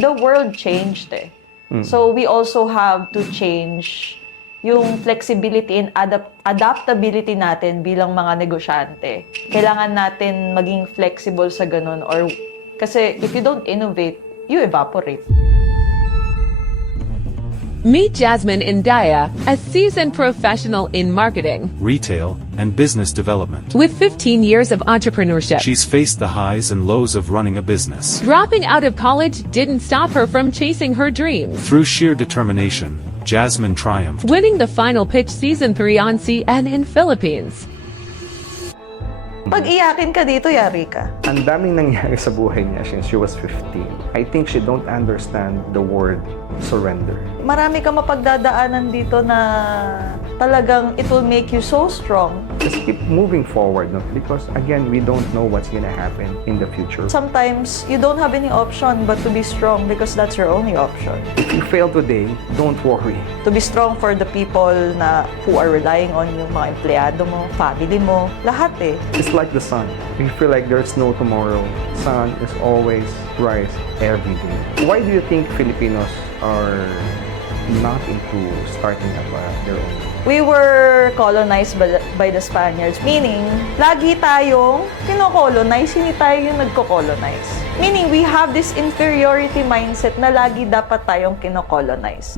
the world changed eh. So we also have to change yung flexibility and adaptability natin bilang mga negosyante. Kailangan natin maging flexible sa ganun or kasi if you don't innovate, you evaporate. Meet Jazmine Endaya, a seasoned professional in marketing. Retail, and business development. With 15 years of entrepreneurship. She's faced the highs and lows of running a business. Dropping out of college didn't stop her from chasing her dreams. Through sheer determination, Jazmine triumphed. Winning the final pitch season 3 on CN in Philippines. Pag iyakin ka dito, yari ka. Ang daming nangyari sa buhay niya since she was 15. I think she don't understand the word surrender. Marami ka mapagdadaanan dito na talagang it will make you so strong. Just keep moving forward, no? Because again, we don't know what's gonna happen in the future. Sometimes, you don't have any option but to be strong because that's your only option. If you fail today, don't worry. To be strong for the people na who are relying on you, mga empleyado mo, family mo, lahat eh. It's like the sun. You feel like there's no tomorrow. Sun is always rise every day. Why do you think Filipinos are not into starting up their own? We were colonized by the Spaniards, meaning lagi tayong kino-colonize, hindi tayo yung nagko-colonize. Meaning we have this inferiority mindset na lagi dapat tayong kino-colonize.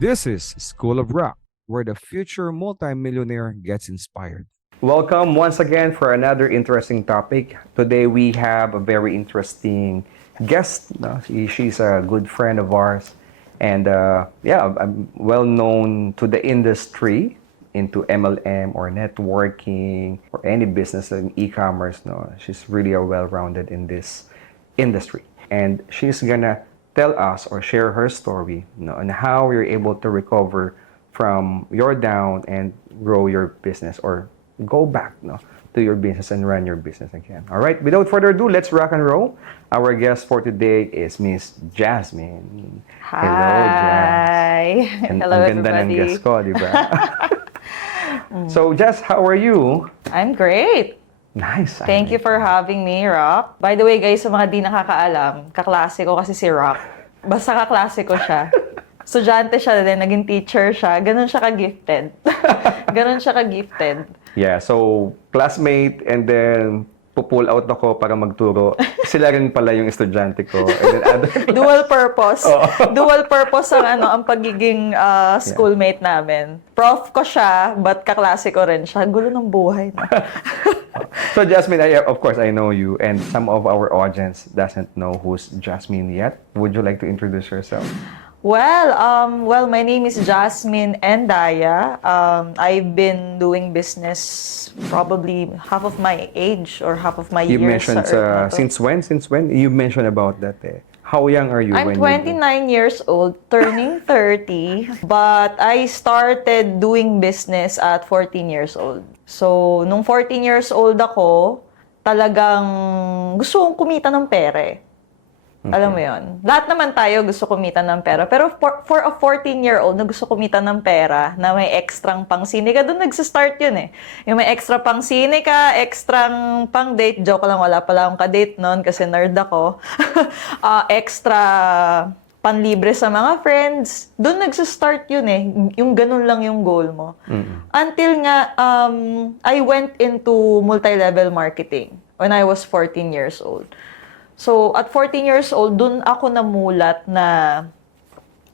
This is School of Roq, where the future multimillionaire gets inspired. Welcome once again for another interesting topic. Today we have a very interesting guest. She's a good friend of ours. And I'm well known to the industry into MLM or networking or any business in e-commerce. No, she's really a well-rounded in this industry, and she's gonna tell us or share her story, on how you're able to recover from your down and grow your business or go back, to your business and run your business again. All right. Without further ado, let's rock and roll. Our guest for today is Miss Jazmine. Hi! Hello, Jazz. Hello, ang ganda ng everybody. guest ko, di ba? So, Jazz, how are you? I'm great. Nice. Thank you for having me, Roq. By the way, guys, sa mga di nakakaalam, kaklase ko kasi si Roq. Basta kaklase ko siya. Estudyante siya din, naging teacher siya. Ganun siya ka-gifted. Ganun siya ka-gifted. Yeah, so classmate and then pull out ako para magturo. Sila rin pala yung estudyante ko. And then Dual purpose. Oo. Dual purpose ang pagiging schoolmate namin. Prof ko siya, but kaklase ko rin siya. Gulo ng buhay. No? So Jazmine, of course I know you, and some of our audience doesn't know who's Jazmine yet. Would you like to introduce yourself? Well, my name is Jazmine Endaya. I've been doing business probably half of my age or half of my You years. mentioned sa earth na to. since when? Since when? You mentioned about that. How young are you? I'm when 29 years old, turning 30, but I started doing business at 14 years old. So, nung 14 years old ako, talagang gusto kong kumita ng pera eh. Okay. Alam mo yon. Lahat naman tayo gusto kumita ng pera. Pero for a 14-year-old na gusto kumita ng pera, na may extrang pang-sine ka, doon nagsa-start yun eh. Yung may extra pang-sine ka, extrang pang-date, joke lang, wala pala akong ka-date noon kasi nerd ako. Extra panlibre sa mga friends, doon nagsa-start yun eh. Yung ganun lang yung goal mo. Until nga, I went into multi-level marketing when I was 14 years old. So, at 14 years old, dun ako namulat na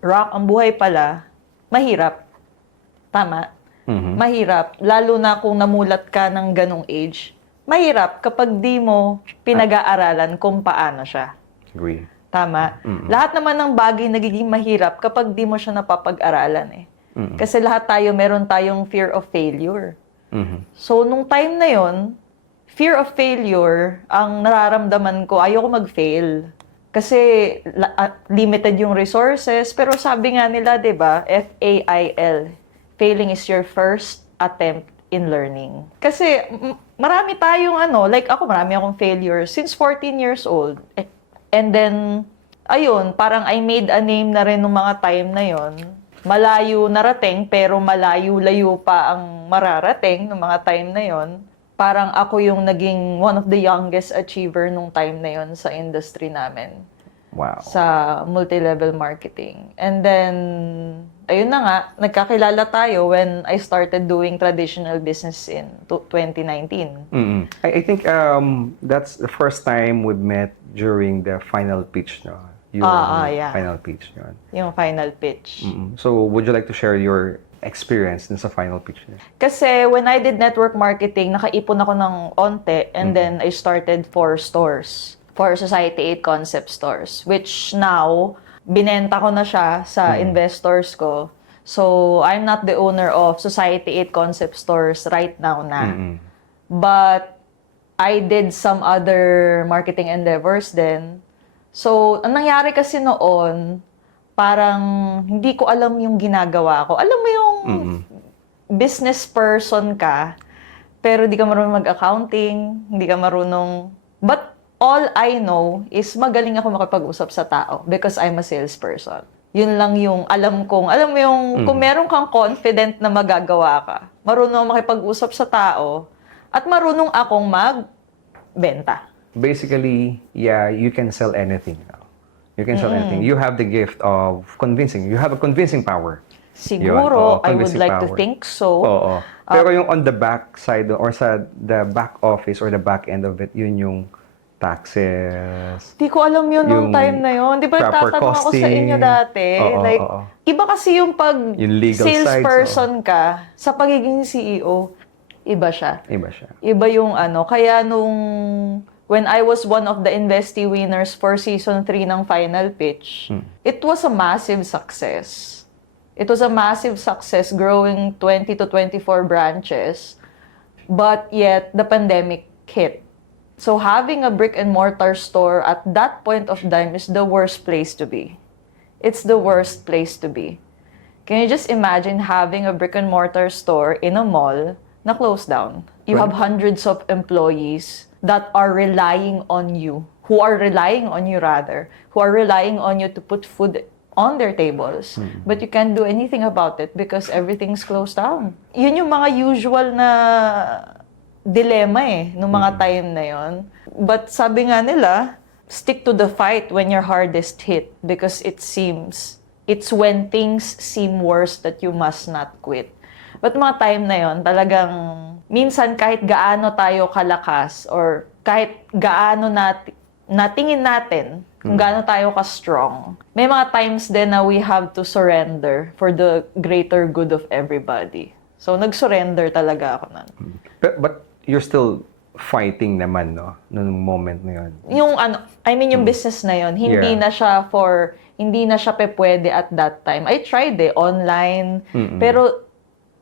Roq, ang buhay pala, mahirap. Tama? Mahirap. Lalo na kung namulat ka ng ganong age. Mahirap kapag di mo pinag-aaralan kung paano siya. Agree. Tama? Lahat naman ng bagay nagiging mahirap kapag di mo siya napapag-aralan eh. Kasi lahat tayo, meron tayong fear of failure. So, nung time na yon, fear of failure, ang nararamdaman ko, ayoko mag-fail. Kasi limited yung resources. Pero sabi nga nila, di ba, FAIL, failing is your first attempt in learning. Kasi marami tayong like ako, marami akong failure since 14 years old. And then, ayun, parang I made a name na rin nung mga time na yon. Malayo narating, pero malayo-layo pa ang mararating nung mga time na yon. parang ako yung naging one of the youngest achiever nung time na yon sa industry namin. Wow. Sa multi-level marketing. And then, ayun na nga, nagkakilala tayo when I started doing traditional business in 2019. I think that's the first time we met during the final pitch, no? Yung yeah. final pitch, yun. Yung final pitch. So, would you like to share your experience dun sa final pitch niya? Kasi when I did network marketing, nakaipon ako ng onte and then I started 4 stores. 4 Society 8 concept stores, which now, binenta ko na siya sa investors ko. So, I'm not the owner of Society 8 concept stores right now na. But, I did some other marketing endeavors then. So, ang nangyari kasi noon, parang hindi ko alam yung ginagawa ko. Alam mo yung business person ka, pero hindi ka marunong mag-accounting, hindi ka marunong... But, all I know is magaling ako makipag-usap sa tao because I'm a salesperson. Yun lang yung alam kong, alam mo yung kung meron kang confident na magagawa ka, marunong makipag-usap sa tao, at marunong akong magbenta. Basically, yeah, you can sell anything now. You can sell anything. You have the gift of convincing. You have a convincing power. Siguro, I would convincing like to power. think so. Oo. Pero yung on the back side or sa the back office or the back end of it, yun yung taxes. Di ko alam yun nung Yung time na yun. Di ba proper tatanong ako sa costing. inyo dati? Oo, Like, oo. iba kasi yung pag Yung legal salesperson ka, sa pagiging CEO, iba siya. Iba siya. Iba yung ano. Kaya nung, when I was one of the investee winners for season 3 ng final pitch, it was a massive success. It was a massive success growing 20 to 24 branches. But yet, the pandemic hit. So having a brick and mortar store at that point of time is the worst place to be. It's the worst place to be. Can you just imagine having a brick and mortar store in a mall na closed down? You have hundreds of employees that are relying on you, who are relying on you to put food on their tables. But you can't do anything about it because everything's closed down. Yun yung mga usual na dilemma nung mga time na yon. But sabi nga nila, stick to the fight when you're hardest hit because it's when things seem worse that you must not quit. But mga time na yon, talagang minsan kahit gaano tayo kalakas or kahit gaano natingin natin kung gaano tayo ka-strong, may mga times din na we have to surrender for the greater good of everybody. So, nag-surrender talaga ako nun. But you're still fighting naman, no? Nung moment na yun. Yung yung business na yun, hindi na siya pwede at that time. I tried online, pero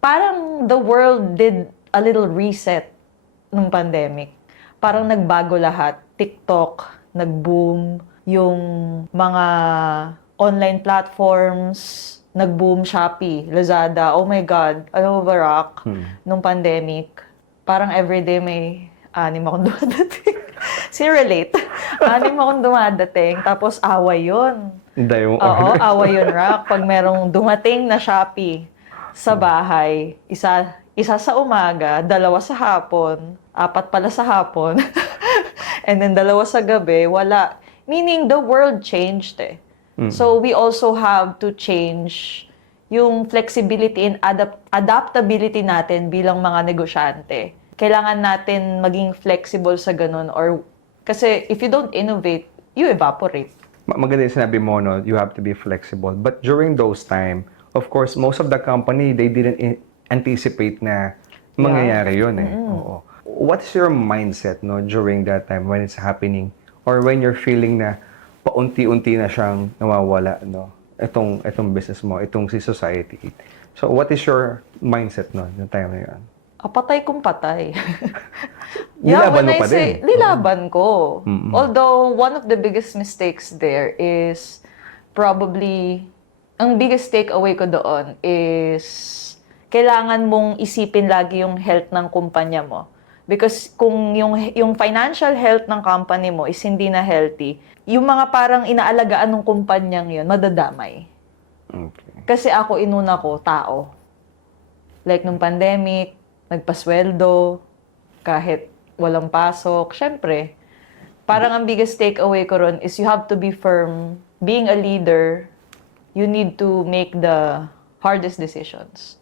parang the world did a little reset nung pandemic. Parang nagbago lahat. TikTok, nag-boom. Yung mga online platforms, nag-boom. Shopee, Lazada, oh my God, alam mo ba, Roq, nung pandemic, parang everyday may 6 akong dumadating. Sinrelate. 6 akong dumadating, tapos away yun. Oo, away yun, Roq. Pag merong dumating na Shopee sa bahay, isa sa umaga, 2 sa hapon, 4 pala sa hapon, and then 2 sa gabi, wala. Meaning, the world changed So, we also have to change yung flexibility and adaptability natin bilang mga negosyante. Kailangan natin maging flexible sa ganun kasi if you don't innovate, you evaporate. Maganda yung sinabi mo, no? You have to be flexible. But during those time, of course, most of the company, they didn't anticipate na mangyayari yun Oo. What is your mindset, no, during that time when it's happening? Or when you're feeling na paunti-unti na siyang nawawala, no? Itong business mo, itong si Society. So, what is your mindset, no, yung time na yun? Patay kung patay. Nilaban mo pa din. Nilaban ko. Although, one of the biggest mistakes there is probably, ang biggest takeaway ko doon is kailangan mong isipin lagi yung health ng kumpanya mo. Because kung yung financial health ng company mo is hindi na healthy, yung mga parang inaalagaan ng kumpanyang yun, madadamay. Okay. Kasi ako, inuna ko, tao. Like nung pandemic, nagpasweldo, kahit walang pasok. Syempre, parang ang biggest takeaway ko ron is you have to be firm. Being a leader, you need to make the hardest decisions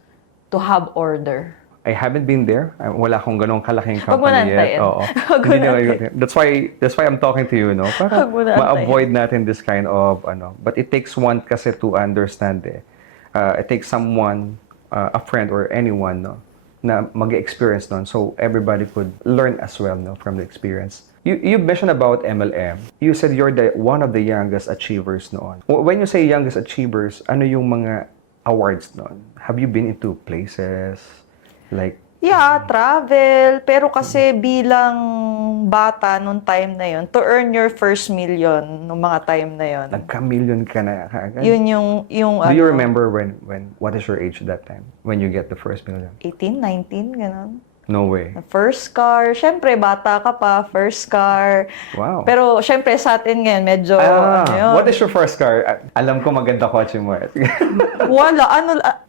to have order. I haven't been there. Wala akong ganong kalaking Huwag mo company yet. nantayin. Oo. Huwag mo Hindi na- nantayin. that's why I'm talking to you, no? Para Huwag mo nantayin. ma-avoid natin this kind of but it takes one kasi to understand eh. It takes someone, a friend or anyone, no, na mag-experience nun. So everybody could learn as well, no, from the experience. You mentioned about MLM. You said you're one of the youngest achievers noon. When you say youngest achievers, ano yung mga awards noon? Have you been into places? Like, Yeah, travel. Pero kasi bilang bata nung time na yon, to earn your first million nung mga time na yon, nagka-million ka na kaagad? yun yung Do you remember what is your age that time? When you get the first million? 18, 19, gano'n. No way. First car. Siyempre, bata ka pa, first car. Wow. Pero, siyempre, sa atin ngayon, medyo, yun. What is your first car? Alam ko maganda kotse mo. Wala,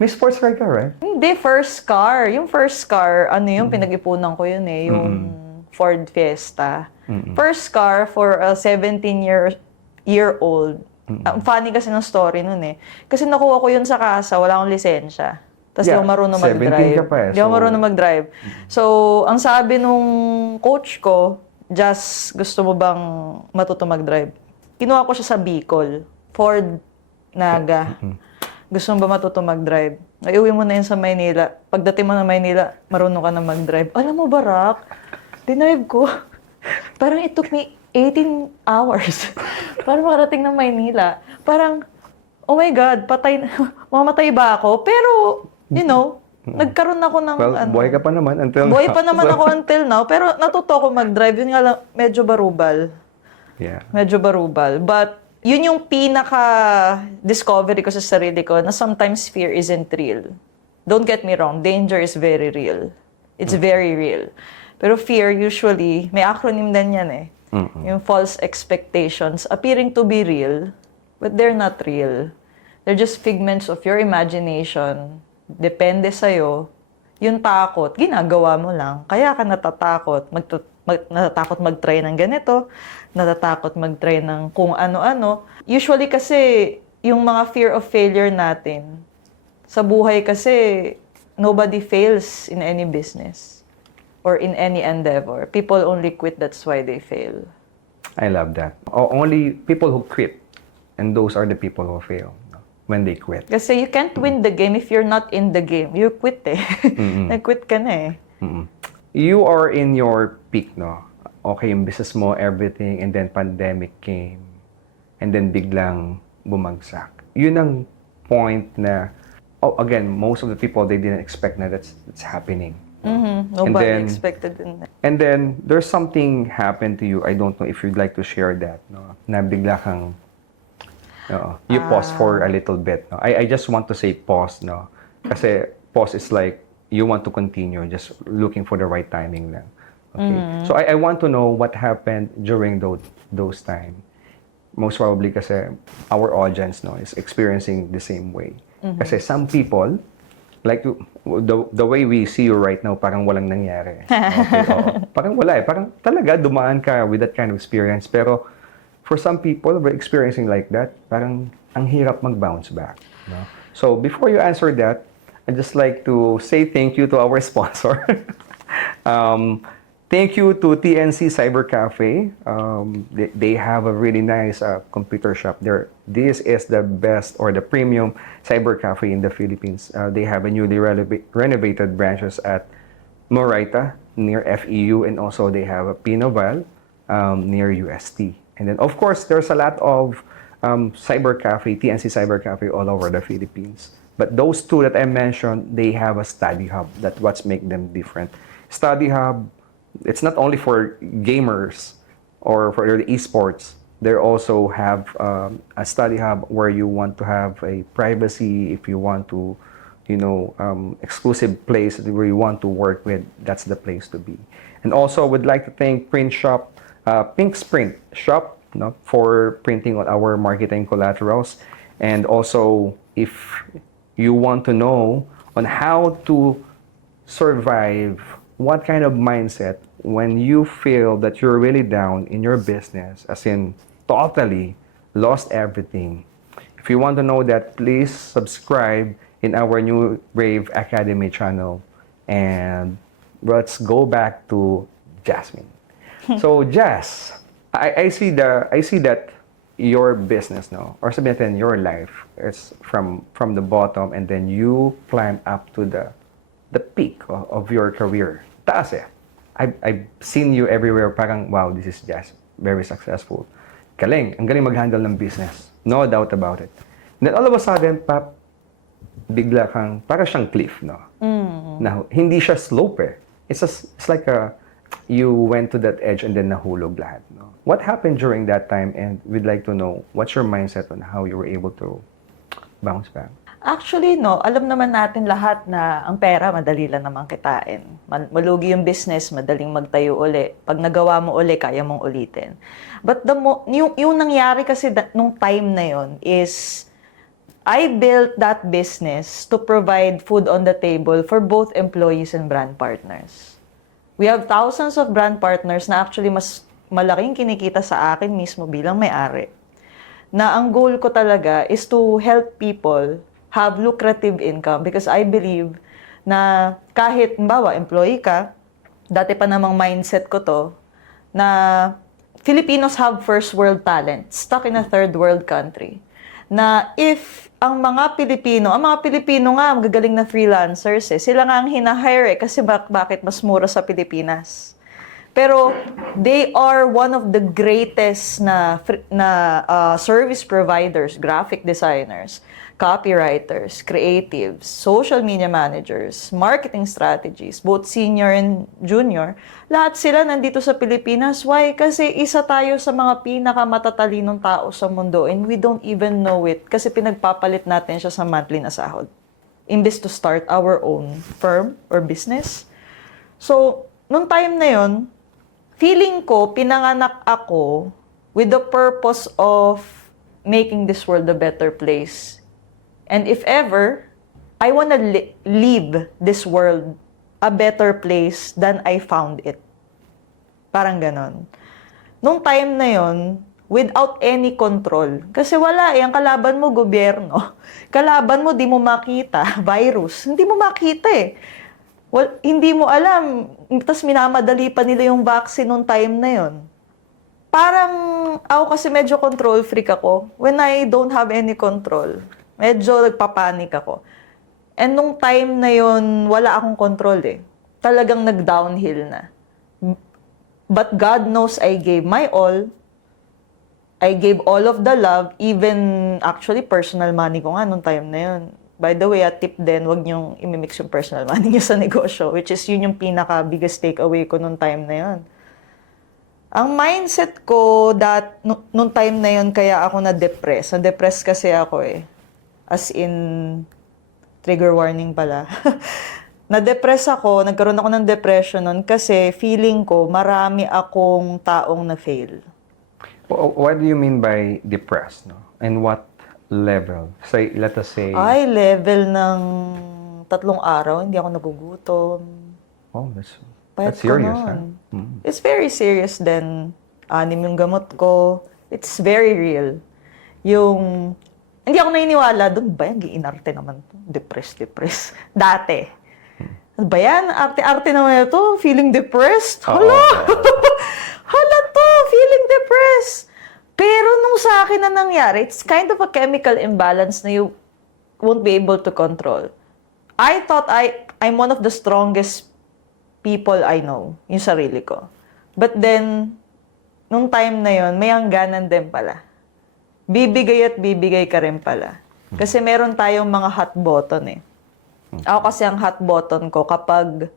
May sports car ka, right? hindi, first car. Yung first car, yung pinag-ipunan ko yun eh, yung Ford Fiesta. First car for a 17-year-old. Ang funny kasi ng story nun eh. Kasi nakuha ko yun sa kasa, wala akong lisensya. Tapos di ako marunong 17 mag-drive. ka pa eh, Di ako so- marunong mag-drive. So, ang sabi nung coach ko, Jazz, gusto mo bang matuto mag-drive? Kinuha ko siya sa Bicol. Ford Naga. Gusto mo ba matuto mag-drive? Ay, uwi mo na yun sa Maynila. Pagdating mo na Maynila, marunong ka na mag-drive. Alam mo ba, Roq? Dinrive ko. Parang it took me 18 hours para makarating ng Maynila. Parang, oh my God, mamatay ba ako? Pero, nagkaroon ako ng Well, buhay ka pa naman until buhay now. pa naman So, ako until now, pero natuto ko mag-drive. Yun nga lang, medyo barubal. Yeah. Medyo barubal. But, yun yung pinaka-discovery ko sa sarili ko na sometimes fear isn't real. Don't get me wrong, danger is very real. It's very real. Pero fear, usually, may acronym din yan eh. Yung false expectations appearing to be real, but they're not real. They're just figments of your imagination. Depende sa'yo. Yung takot, ginagawa mo lang. Kaya ka natatakot. Natatakot mag-try ng ganito. Natatakot mag-try ng kung ano-ano. Usually kasi, yung mga fear of failure natin, sa buhay kasi, nobody fails in any business or in any endeavor. People only quit, that's why they fail. I love that. Only people who quit, and those are the people who fail when they quit. Kasi you can't win the game if you're not in the game. You quit eh. Nag-quit ka na eh. You are in your peak, no? Okay, yung business mo, everything, and then pandemic came, and then biglang bumagsak. Yun ang point na, again, most of the people, they didn't expect na that's happening. Nobody then- expected it. And then, there's something happened to you. I don't know if you'd like to share that, no? Na bigla kang, you pause for a little bit. No? I just want to say pause, no? Kasi pause is like, you want to continue, just looking for the right timing lang. Okay? So, I want to know what happened during those time. Most probably kasi our audience, no, is experiencing the same way. Kasi some people, like the way we see you right now, parang walang nangyari. Okay, oo. Parang wala eh. Parang talaga dumaan ka with that kind of experience. Pero for some people who are experiencing like that, parang ang hirap mag-bounce back. No? So before you answer that, I'd just like to say thank you to our sponsor. Thank you to TNC Cyber Cafe. They have a really nice computer shop there. This is the best or the premium cyber cafe in the Philippines. They have a newly renovated branches at Moraita near FEU, and also they have a Pinoval near UST. And then of course there's a lot of cyber cafe, TNC Cyber Cafe all over the Philippines. But those two that I mentioned, they have a study hub. That's what's make them different. Study hub, it's not only for gamers or for the esports. They also have a study hub where you want to have a privacy. If you want to, exclusive place where you want to work with, that's the place to be. And also, would like to thank Print Shop, Pink Sprint Shop, for printing on our marketing collaterals. And also, if you want to know on how to survive what kind of mindset when you feel that you're really down in your business, as in totally lost everything. If you want to know that, please subscribe in our new Brave Academy channel. And let's go back to Jasmine. So Jazz, I see that your business now, or sabihin natin your life, is from the bottom and then you climb up to the peak of your career. Taas eh. I've seen you everywhere, parang wow, this is Jazz, very successful. Galing, ang galing mag-handle ng business. No doubt about it. Then all of a sudden, pap, bigla kang, para siyang cliff, no? Na, hindi siya slope eh. It's like you went to that edge and then nahulog lahat, no? What happened during that time, and we'd like to know what's your mindset on how you were able to bounce back? Actually, no, alam naman natin lahat na ang pera, madali lang naman kitain. Malugi yung business, madaling magtayo uli. Pag nagawa mo uli, kaya mong ulitin. But yung nangyari kasi nung time na yon is, I built that business to provide food on the table for both employees and brand partners. We have thousands of brand partners na actually mas malaking kinikita sa akin mismo bilang may-ari. Na ang goal ko talaga is to help people have lucrative income because I believe na kahit, mbawa, employee ka, dati pa namang mindset ko to, na Filipinos have first world talent, stuck in a third world country. Na if ang mga Pilipino nga, magagaling na freelancers eh, sila nga ang hinahire eh, kasi bakit mas mura sa Pilipinas. Pero they are one of the greatest na service providers, graphic designers, copywriters, creatives, social media managers, marketing strategies, both senior and junior. Lahat sila nandito sa Pilipinas. Why? Kasi isa tayo sa mga pinakamatalinong tao sa mundo and we don't even know it kasi pinagpapalit natin siya sa monthly na sahod. Imbes to start our own firm or business. So, nung time na yon, feeling ko, pinanganak ako with the purpose of making this world a better place. And if ever, I want to leave this world a better place than I found it. Parang ganon. Nung time na yon, without any control. Kasi wala eh, ang kalaban mo, gobyerno. Kalaban mo, di mo makita, virus. Hindi mo makita eh. Well, hindi mo alam. Tapos minamadali pa nila yung vaccine nung time na yon. Parang ako kasi medyo control freak ako. When I don't have any control, medyo nagpapanik ako. And nung time na yon, wala akong control eh. Talagang nag-downhill na. But God knows I gave my all. I gave all of the love, even actually personal money ko nga nung time na yon. By the way, a tip din, wag niyong imimix yung personal money niyo sa negosyo, which is yun yung pinaka-biggest takeaway ko nung time na yon. Ang mindset ko nung time na yon, kaya ako na-depress. Na-depress kasi ako eh. As in, trigger warning pala. Na-depress ako, nagkaroon ako ng depression nun kasi feeling ko marami akong taong na-fail. What do you mean by depressed, no? And what level? Say, let us say... Ay, level ng 3 araw, hindi ako nagugutom. Oh, that's Payat serious, ko huh? nun. It's very serious then. 6 yung gamot ko. It's very real. Yung... Hindi ako naniniwala doon. Ba yan? Giinarte naman to. Depressed. Dati. Ano ba yan? Arte-arte naman ito. Feeling depressed. Hala! Hala to! Feeling depressed. Pero nung sa akin na nangyari, it's kind of a chemical imbalance na you won't be able to control. I thought I'm one of the strongest people I know. Yung sarili ko. But then, nung time na yon, may hangganan din pala. Bibigay at bibigay ka rin pala. Kasi meron tayong mga hot button eh. Ako kasi ang hot button ko kapag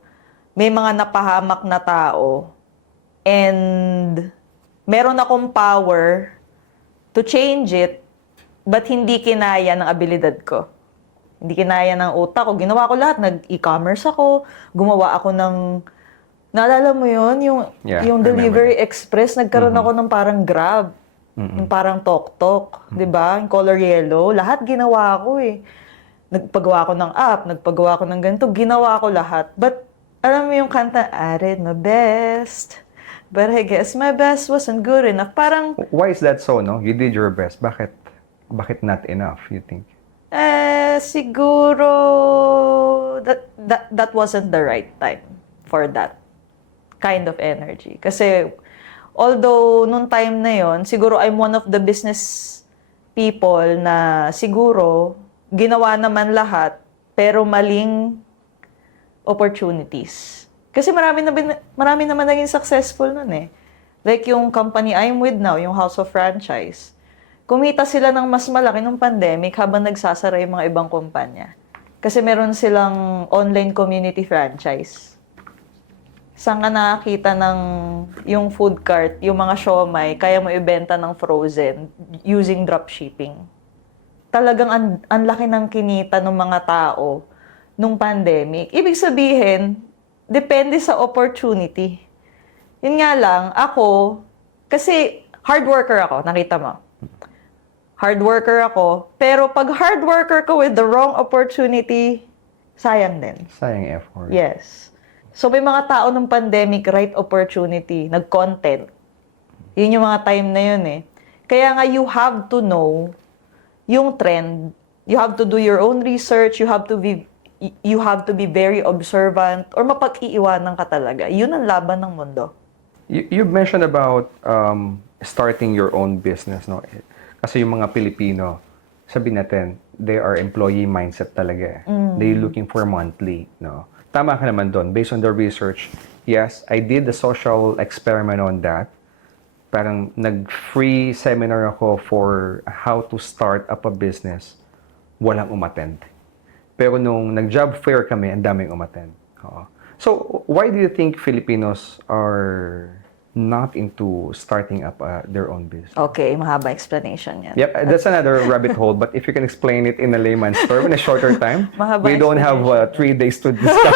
may mga napahamak na tao and meron akong power to change it but hindi kinaya ng abilidad ko. Hindi kinaya ng utak ko. Ginawa ko lahat. Nag-e-commerce ako. Gumawa ako ng... Naalala mo yun? Yung Delivery Express. Nagkaroon ako ng parang Grab. Yung parang tok-tok, di ba? Yung color yellow, lahat ginawa ko eh. Nagpagawa ko ng app, nagpagawa ko ng ganito, ginawa ko lahat. But Alam mo yung kanta, I did my best, but I guess my best wasn't good enough. Parang, Why is that so, no? You did your best. Bakit not enough, you think? siguro that wasn't the right time for that kind of energy. Kasi, although nung time na yon, siguro I'm one of the business people na siguro ginawa naman lahat, pero maling opportunities. Kasi marami naman naging successful nun eh. Like yung company I'm with now, yung House of Franchise. Kumita sila ng mas malaki nung pandemic habang nagsasara yung mga ibang kumpanya. Kasi meron silang online community franchise. Saan ka nakakita ng yung food cart, yung mga siomai, kaya mo ibenta ng frozen using dropshipping. Talagang ang laki ng kinita ng mga tao nung pandemic. Ibig sabihin, depende sa opportunity. Yun nga lang, ako, kasi hard worker ako, nakita mo. Hard worker ako, pero pag hard worker ka with the wrong opportunity, sayang din. Sayang effort. Yes. So may mga tao ng pandemic, right opportunity, nag-content. Yun yung mga time na yun eh. Kaya nga you have to know yung trend. You have to do your own research, you have to be very observant, or mapag-iiwanan ka talaga. Yun ang laban ng mundo. You mentioned about starting your own business, no? Kasi yung mga Pilipino, sabihin natin, they are employee mindset talaga. They looking for monthly, no? Tama ka naman doon. Based on the research, yes, I did the social experiment on that. Parang nag-free seminar ako for how to start up a business. Walang umattend. Pero nung nag-job fair kami, ang daming umattend. Oo. So, why do you think Filipinos are not into starting up their own business? Okay, mahaba explanation yan. Yep, that's another rabbit hole. But if you can explain it in a layman's term in a shorter time, Mahaba we don't have 3 days to discuss.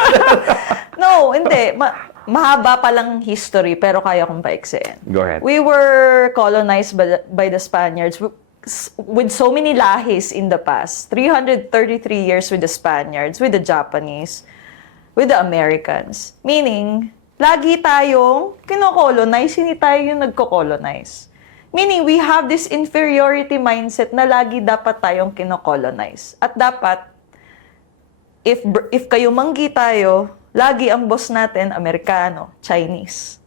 No, hindi. Mahaba palang history, pero kaya kong paiksain. Go ahead. We were colonized by the Spaniards with so many lahis in the past. 333 years with the Spaniards, with the Japanese, with the Americans. Meaning, lagi tayong kino-colonize, hindi tayo yung nagko-colonize. Meaning, we have this inferiority mindset na lagi dapat tayong kino-colonize. At dapat, if kayo manggi tayo, lagi ang boss natin, Amerikano, Chinese.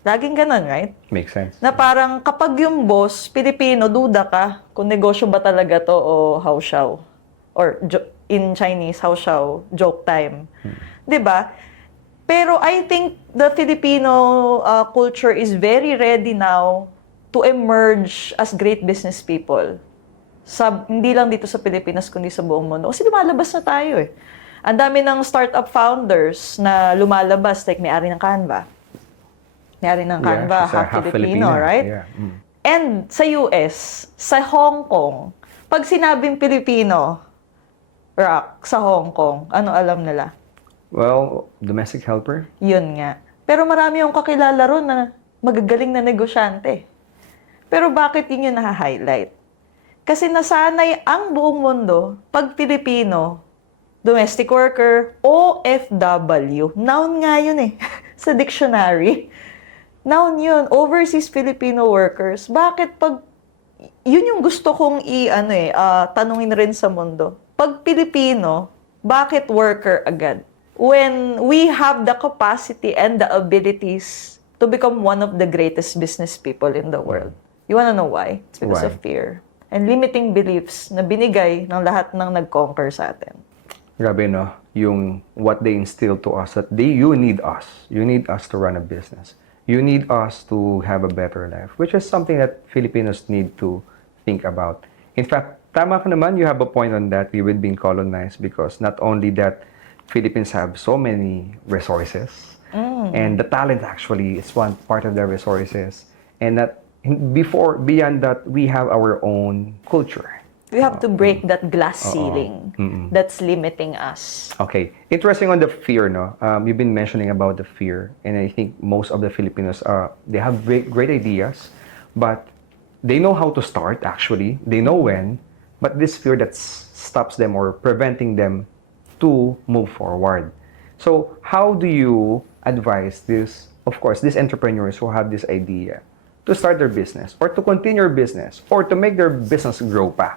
Laging ganun, right? Makes sense. Na parang kapag yung boss, Pilipino, duda ka kung negosyo ba talaga to o hao-shao. Or in Chinese, hao-shao, joke time. 'Di ba? Pero I think the Filipino culture is very ready now to emerge as great business people. Hindi lang dito sa Pilipinas, kundi sa buong mundo. Kasi lumalabas na tayo eh. Ang dami ng startup founders na lumalabas, like may-ari ng Canva. May-ari ng Canva, she's a half Filipino, right? Yeah. And sa US, sa Hong Kong, pag sinabing Pilipino, rock, sa Hong Kong, ano alam nila? Well, domestic helper? Yun nga. Pero marami yung kakilala ron na magagaling na negosyante. Pero bakit yun yung naha-highlight? Kasi nasanay ang buong mundo, pag Pilipino, domestic worker, OFW, noun nga yun eh, sa dictionary. Noun yun, overseas Filipino workers. Bakit pag, yun yung gusto kong tanungin rin sa mundo. Pag Pilipino, bakit worker agad? When we have the capacity and the abilities to become one of the greatest business people in the world. You wanna know why? It's because Why? of fear. And limiting beliefs na binigay ng lahat ng nag-conquer sa atin. Grabe, no? Yung what they instill to us, that you need us. You need us to run a business. You need us to have a better life, which is something that Filipinos need to think about. In fact, tama ka naman, you have a point on that. We would be colonized because not only that, Philippines have so many resources, and the talent actually is one part of their resources, and that beyond that, we have our own culture. We have to break that glass ceiling that's limiting us. Okay. Interesting on the fear, no? You've been mentioning about the fear, and I think most of the Filipinos, they have great ideas, but they know how to start, actually. They know when, but this fear that stops them or preventing them to move forward. So how do you advise this, of course, these entrepreneurs who have this idea to start their business or to continue their business or to make their business grow pa?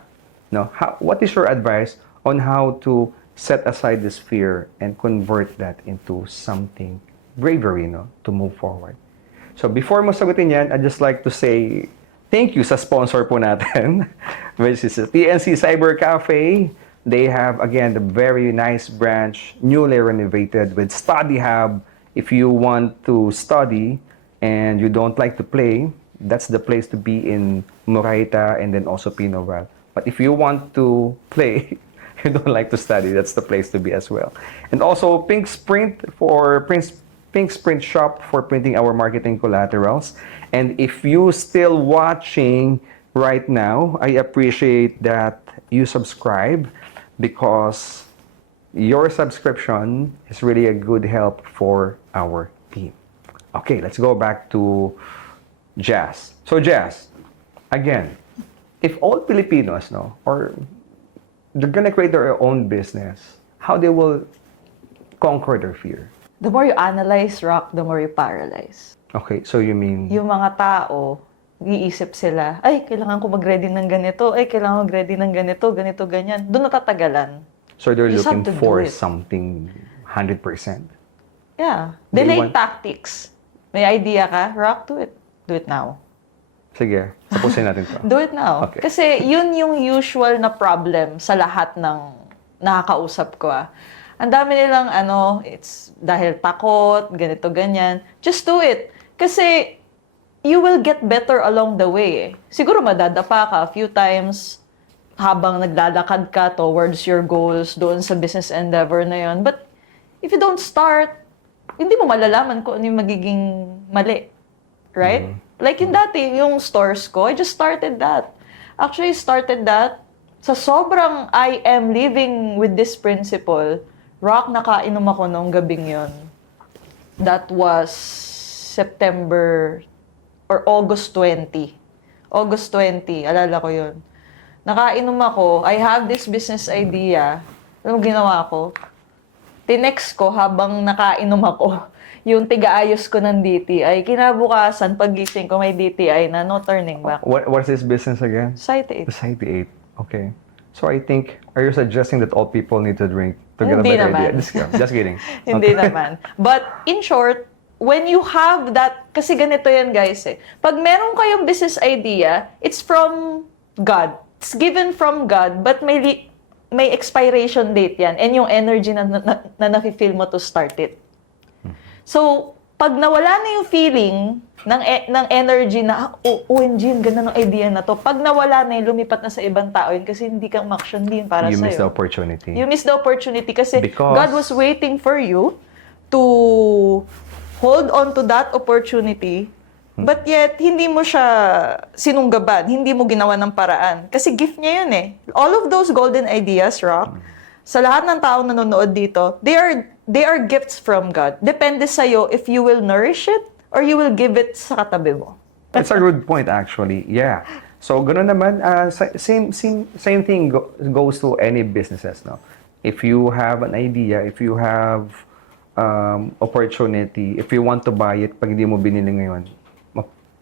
No? What is your advice on how to set aside this fear and convert that into something bravery, no, to move forward? So before mo sagutin yan, I'd just like to say thank you sa sponsor po natin, which is TNC Cyber Cafe. They have, again, the very nice branch, newly renovated with study hub. If you want to study and you don't like to play, that's the place to be in Moraita and then also Pinoval. But if you want to play, you don't like to study, that's the place to be as well. And also Pink Sprint Pink Sprint shop for printing our marketing collaterals. And if you still watching right now, I appreciate that you subscribe because your subscription is really a good help for our team. Okay, let's go back to Jazz. So Jazz, again, if all Filipinos, no, or they're gonna create their own business, how they will conquer their fear? The more you analyze, Roq, the more you paralyze. Okay, so you mean... Yung mga tao, iisip sila, ay, kailangan ko mag-ready ng ganito, ay, kailangan mag-ready ng ganito, ganito, ganyan. Doon natatagalan. So they're You just have looking to for do it. something 100%. Yeah. They Delay want- tactics. May idea ka? Roq, do it. Do it now. Sige, tapusin natin to. Do it now. Okay. Kasi yun yung usual na problem sa lahat ng nakakausap ko. Ang dami nilang it's dahil takot, ganito, ganyan. Just do it. Kasi you will get better along the way. Siguro madadapa ka a few times habang naglalakad ka towards your goals doon sa business endeavor na yon. But if you don't start, hindi mo malalaman kung ano yung magiging mali. Right? Like yung dati, yung stores ko, I just started that. Actually, started that sa sobrang I am living with this principle. Roq, nakainom ako noong gabing yon. That was September or August 20. August 20, alala ko yun. Nakainom ako, I have this business idea. Anong ginawa ko? Tinext ko habang nakainom ako yung tiga-ayos ko ng DTI. Kinabukasan, pagising ko may DTI na no turning back. What's this business again? Site 8. Society 8. Okay. So I think, are you suggesting that all people need to drink to get a Hindi better naman. idea? Just kidding. Hindi Okay. naman. But in short, when you have that, kasi ganito yan guys eh. Pag meron kayong business idea, it's from God. It's given from God, but may expiration date yan and yung energy na nafe-feel mo to start it. So, pag nawala na yung feeling ng energy na, OMG, ang ganda ng idea na to. Pag nawala na yun, lumipat na sa ibang tao yun kasi hindi kang action din para You sa'yo. missed the opportunity. You missed the opportunity kasi Because- God was waiting for you to hold on to that opportunity, but yet, hindi mo siya sinunggaban, hindi mo ginawa ng paraan. Kasi gift niya yun eh. All of those golden ideas, Roq, sa lahat ng taong nanonood dito, they are gifts from God. Depende sa'yo if you will nourish it or you will give it sa katabi mo. That's a good point, actually. Yeah. So, ganoon naman, same thing goes to any businesses, no? If you have an idea, if you have opportunity, if you want to buy it, pag hindi mo binili ngayon,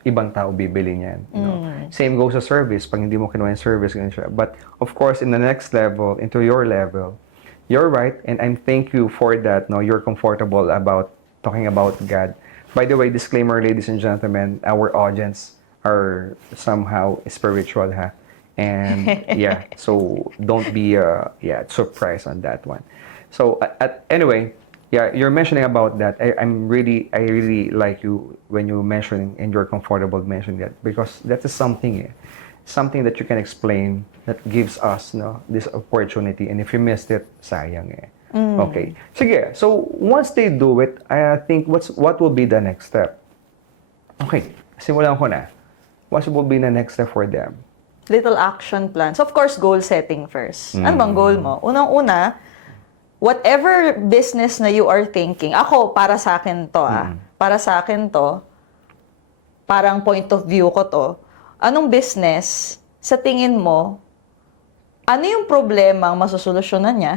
ibang tao bibili niyan. No? Same goes sa service. Pag hindi mo kinuha yung service, ganun siya. But, of course, in the next level, into your level, you're right, and I'm thank you for that. No, you're comfortable about talking about God. By the way, disclaimer, ladies and gentlemen, our audience are somehow spiritual, ha? And yeah, so don't be surprised on that one. So anyway, yeah, you're mentioning about that. I really like you when you mentioning and you're comfortable mentioning that because that is something that you can explain that gives us this opportunity, and if you missed it, sayang eh. Okay. Sige. So once they do it, I think what will be the next step? Okay. Simulan ko na. What will be the next step for them? Little action plans. Of course, goal setting first. Ano bang goal mo? Unang-una, whatever business na you are thinking, ako, para sa akin to para sa akin to, parang point of view ko to, anong business, sa tingin mo, ano yung problema ang masosolusyonan niya?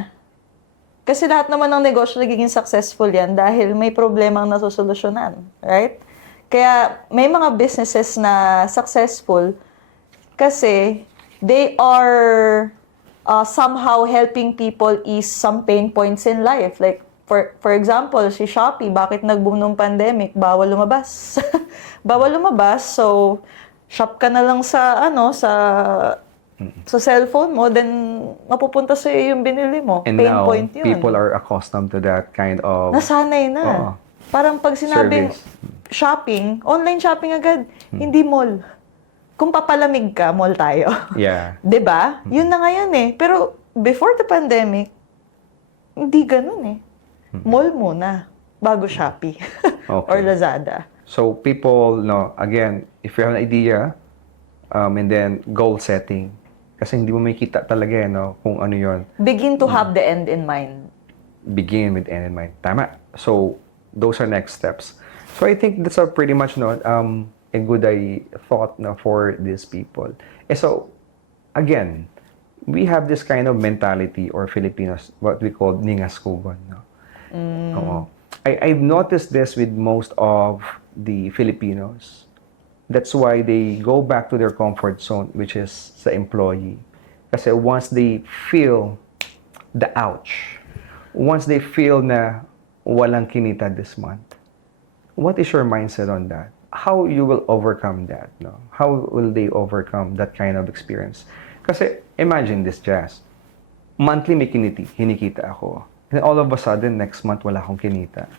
Kasi lahat naman ng negosyo nagiging successful yan dahil may problemang nasosolusyonan, right? Kaya may mga businesses na successful kasi they are somehow helping people ease some pain points in life. Like, for example, si Shopee, bakit nag-boom nung pandemic? Bawal lumabas. Bawal lumabas, so shop ka na lang sa, sa cellphone mo, then mapupunta sa iyo yung binili mo. And Pain now, point yun. people are accustomed to that kind of Nasanay na. Oo. Parang pag sinabing Service. shopping, online shopping agad, hindi mall. Kung papalamig ka, mall tayo. Yeah. 'Di ba? Yun na ngayon eh. Pero before the pandemic, hindi ganun eh. Mall muna bago Shopee or Lazada. So people, no, again, if you have an idea, and then goal setting, kasi hindi mo makikita talaga, no, kung ano yon. Begin to have the end in mind. Begin with end in mind. Tama. So those are next steps. So I think that's a pretty much, no, a good thought, no, for these people. So again, we have this kind of mentality, or Filipinos, what we call ningaskugon, no. Oo. I've noticed this with most of the Filipinos. That's why they go back to their comfort zone, which is the employee. Kasi once they feel the ouch, once they feel na walang kinita this month, what is your mindset on that? How you will overcome that? No? How will they overcome that kind of experience? Kasi imagine this, Jazz. Monthly may hinikita ako. And all of a sudden, next month, wala akong kinita.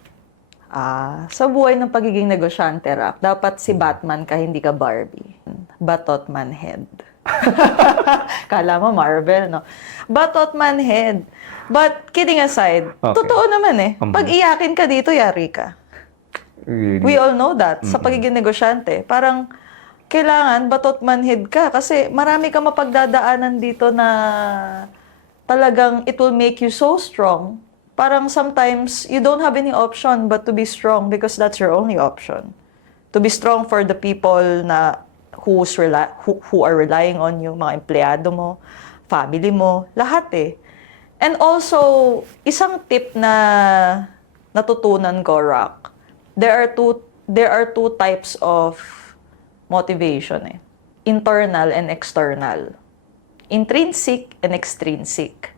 Sa buhay ng pagiging negosyante, Roq, dapat si Batman ka, hindi ka Barbie. Batot man head. Kala mo Marvel, no? Batot man head. But kidding aside, totoo naman eh. Pag iyakin ka dito, yari ka. Really? We all know that sa pagiging negosyante. Parang kailangan batot man head ka kasi marami ka mapagdadaanan dito na talagang it will make you so strong. Parang sometimes, you don't have any option but to be strong because that's your only option. To be strong for the people na who are relying on you, mga empleyado mo, family mo, lahat eh. And also, isang tip na natutunan ko, Roq, there are two types of motivation eh. Internal and external. Intrinsic and extrinsic.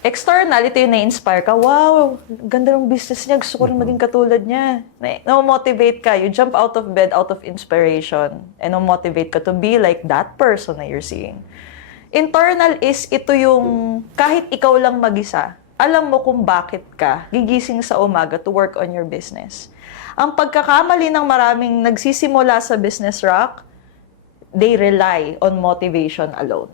External, ito yung na-inspire ka. Wow, ganda ng business niya. Gusto ko rin maging katulad niya. Na-motivate ka. You jump out of bed out of inspiration. And na-motivate ka to be like that person na you're seeing. Internal is ito yung kahit ikaw lang mag-isa, alam mo kung bakit ka gigising sa umaga to work on your business. Ang pagkakamali ng maraming nagsisimula sa business, Roq, they rely on motivation alone.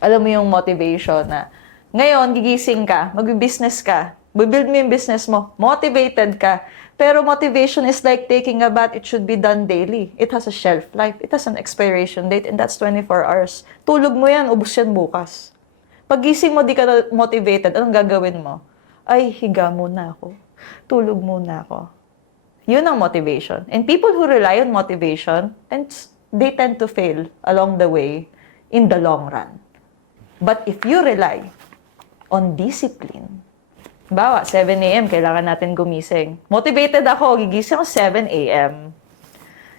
Alam mo yung motivation na ngayon, gigising ka, mag-business ka, build mo yung business mo, motivated ka. Pero motivation is like taking a bath, it should be done daily. It has a shelf life, it has an expiration date, and that's 24 hours. Tulog mo yan, ubos yan bukas. Pag-gising mo, di ka motivated, anong gagawin mo? Ay, higa muna ako. Tulog muna ako. Yun ang motivation. And people who rely on motivation, they tend to fail along the way in the long run. But if you rely on discipline. Bawa, 7 a.m. kailangan natin gumising. Motivated ako, gigising ako 7 a.m.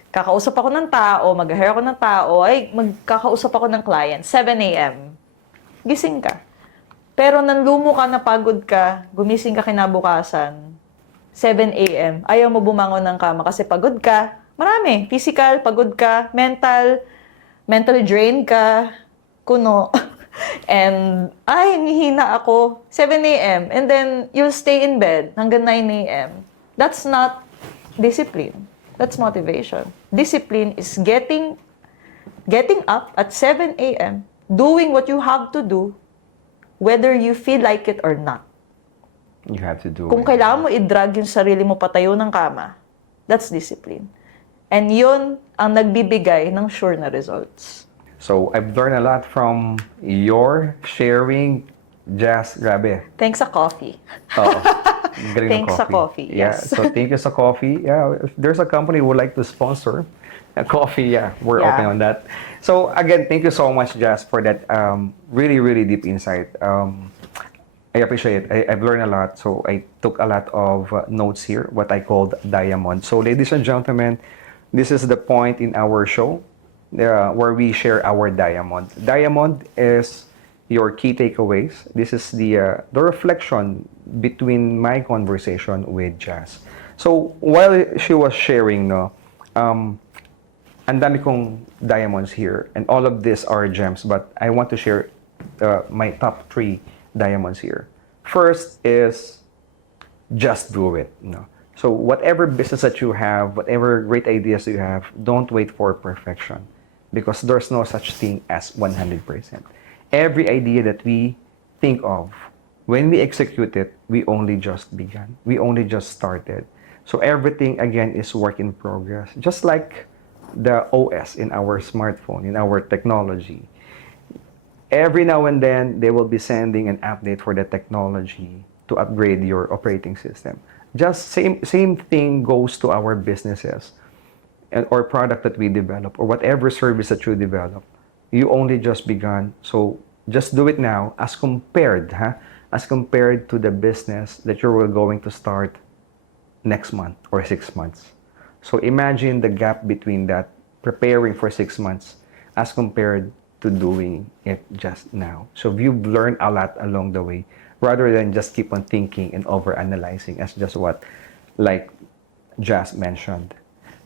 Kakausap ako ng tao, mag-hire ako ng tao, ay magkakausap ako ng client, 7 a.m. Gising ka. Pero nanlumo ka, napagod ka, gumising ka kinabukasan, 7 a.m. Ayaw mo bumangon ng kama kasi pagod ka. Marami. Physical, pagod ka, mentally drained ka, kuno. And, hihina ako, 7 a.m. And then, you'll stay in bed hanggang 9 a.m. That's not discipline. That's motivation. Discipline is getting up at 7 a.m., doing what you have to do, whether you feel like it or not. You have to do Kung it. kailangan mo i-drag yung sarili mo patayo ng kama, that's discipline. And yun ang nagbibigay ng sure na results. So, I've learned a lot from your sharing, Jazz. Grabe. Thanks sa coffee. Oo. Galing ng Thanks sa coffee, Yeah. yes. So, thank you sa coffee. Yeah. If there's a company who would like to sponsor a coffee, we're Yeah. open on that. So, again, thank you so much, Jazz, for that really, really deep insight. I appreciate it. I've learned a lot, so I took a lot of notes here, what I called diamond. So, ladies and gentlemen, this is the point in our show where we share our diamond. Diamond is your key takeaways. This is the reflection between my conversation with Jazz. So, while she was sharing, no, ang dami kong diamonds here, and all of these are gems, but I want to share my top 3 diamonds here. First is just do it. No? So whatever business that you have, whatever great ideas you have, don't wait for perfection because there's no such thing as 100%. Every idea that we think of, when we execute it, we only just began. We only just started. So everything, again, is work in progress. Just like the OS in our smartphone, in our technology. Every now and then, they will be sending an update for the technology to upgrade your operating system. Just same thing goes to our businesses or product that we develop or whatever service that you develop. You only just begun, so just do it now as compared, as compared to the business that you're going to start next month or 6 months. So imagine the gap between that, preparing for 6 months as compared to doing it just now. So you've learned a lot along the way rather than just keep on thinking and overanalyzing as just what like Jazz mentioned.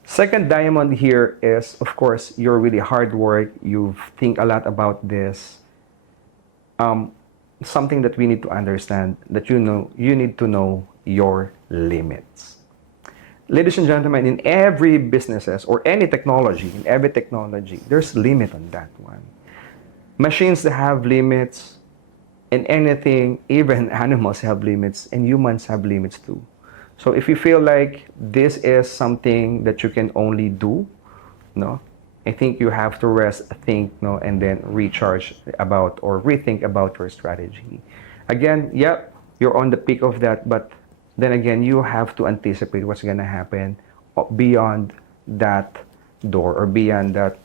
Second diamond here is, of course, your really hard work. You think a lot about this. Something that we need to understand that you need to know your limits. Ladies and gentlemen, in every businesses or any technology, in every technology, there's limit on that one. Machines that have limits, and anything, even animals have limits, and humans have limits too. So if you feel like this is something that you can only do, no, I think you have to rest, think, no, and then recharge about or rethink about your strategy. Again, yep, you're on the peak of that, but then again, you have to anticipate what's gonna happen beyond that door or beyond that,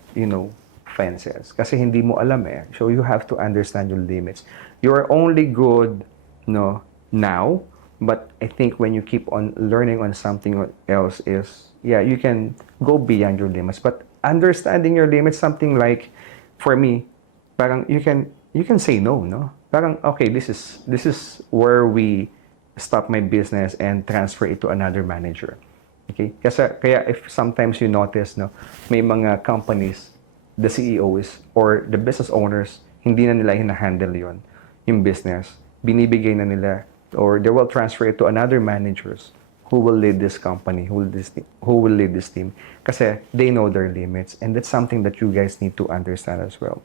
fences. Kasi hindi mo alam eh. So you have to understand your limits. You're only good, no, now, but I think when you keep on learning on something else is, yeah, you can go beyond your limits. But understanding your limits, something like, for me, parang you can say no, no? Parang, okay, this is where we stop my business and transfer it to another manager. Okay? Kaya if sometimes you notice, no, may mga companies, the CEOs or the business owners, hindi na nila hinahandle yon yung business. Binibigay na nila or they will transfer it to another managers who will lead this company, who will lead this team. Kasi they know their limits and that's something that you guys need to understand as well.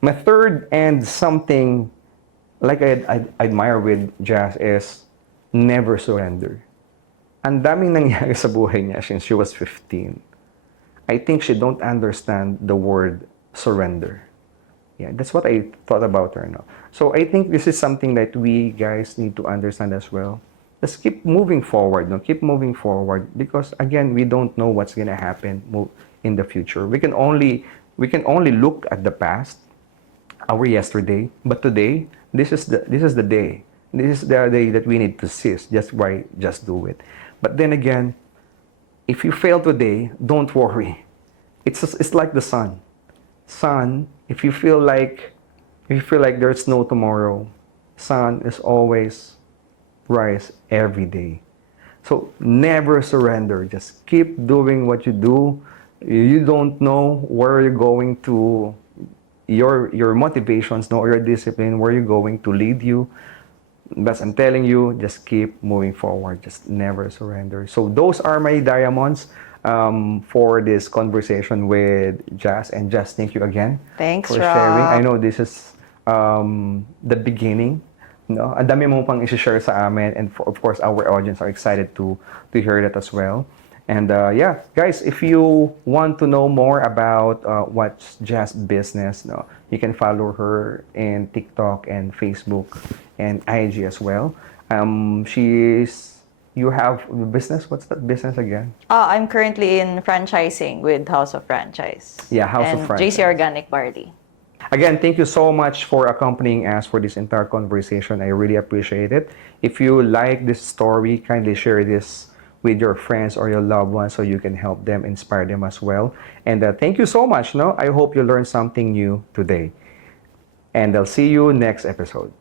My third and something like I admire with Jazz is never surrender. Ang daming nangyari sa buhay niya since she was 15. I think she don't understand the word surrender. Yeah, that's what I thought about her now. So I think this is something that we guys need to understand as well. Let's keep moving forward, no? Keep moving forward because again, we don't know what's gonna happen in the future. We can only look at the past, our yesterday, but today, this is the day. This is the day that we need to seize. Just do it. But then again, if you fail today, don't worry. It's like the sun. Sun, if you feel like there's no tomorrow, sun is always rise every day. So never surrender. Just keep doing what you do. You don't know where you're going to, your motivations, no, or your discipline, where you're going to lead you. But I'm telling you, just keep moving forward. Just never surrender. So those are my diamonds for this conversation with Jazz. And Jazz, thank you again Thanks, for sharing. Rob. I know this is the beginning. No, ang dami mo pang i-share sa amin, and of course, our audience are excited to hear that as well. And yeah, guys, if you want to know more about what's Jazz business, no, you can follow her in TikTok and Facebook and IG as well. You have a business. What's that business again? I'm currently in franchising with House of Franchise. Yeah, House of and Franchise. JC Organic Barley. Again, thank you so much for accompanying us for this entire conversation. I really appreciate it. If you like this story, kindly share this with your friends or your loved ones so you can help them, inspire them as well. And thank you so much. No, I hope you learned something new today. And I'll see you next episode.